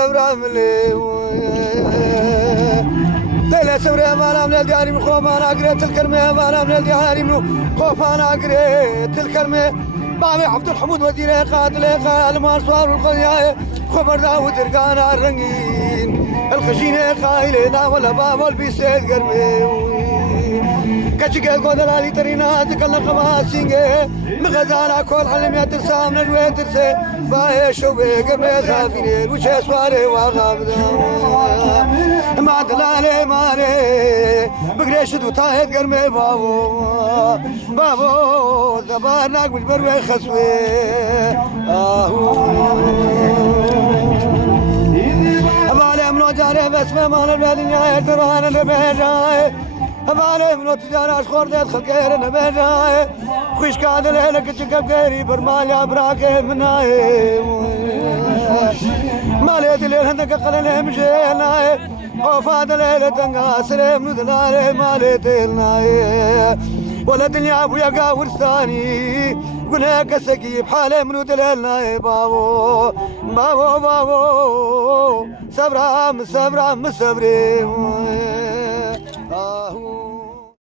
سبرا ملي ليلة سبرا ما من الدياري من خوف انا قريت الكرمه ما من الدياري من خوف انا قريت الكرمه بابي عبد الحمود وزير قاتل قال مارسوار والقضية خبر داود رقانا الرنقين الخشينة خايلنا ولا بابا البيسيد قرمي كشك القدر علي ترينا تكلنا قباسينجي مغزانا كل علم يترسام نجوي ترسي باي شوبي قرمي خافيني الوشي سواري واغابدا ما دلالي ماري بقريش دو تاهد قرمي بابو بابو زبارناك بالبروي خسوي أبالي منو جاري بس ما مال الدنيا يتران البهجاي أبالي منو تجارة أشخور ديت خلقير البهجاي خوش كاد ليلك تشكب غيري برمالي أبراكي مناي مالي دليل هندك قلن مجيناي وفاد ليلة تنقاسر منو دلالي مالي تلناي ولا دنيا ابويا قاور ثاني قلنا كسقي بحاله منو دلالنا بابو بابو بابو صبرا مصبري